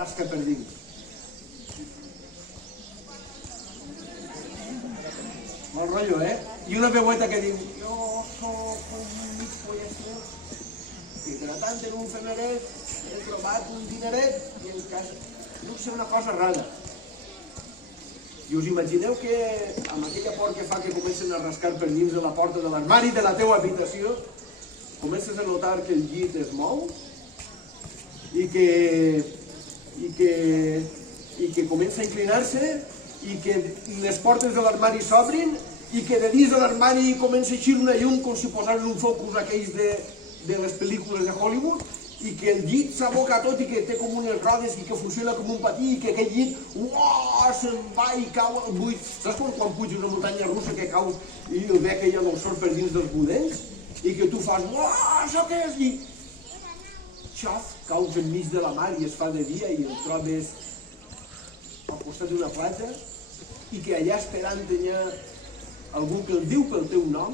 rasca per dins. Mal rotllo, I una veueta que diu, jo soc un mig pollastre, i de tant en un femeret he trobat un dineret i en casa... Deu ser una cosa rara. I us imagineu que amb aquella por que fa que comencen a rascar per dins de la porta de l'armari de la teua habitació, comences a notar que el llit es mou i que comença a inclinar-se i que les portes de l'armari s'obrin i que de dins de l'armari comença a eixir una llum com si posaren un focus aquells de les pel·lícules de Hollywood i que el llit s'aboca tot i que té com unes rodes i que funciona com un patí i que aquell llit se'n va i cau al buit. Saps quan puja una muntanya russa que cau i el ve aquella dolçor per dins dels budells i que tu fas això què és? I xof, caus enmig de la mar i es fa de dia i el trobes al costat d'una platja i que allà esperant hi ha algú que el diu pel teu nom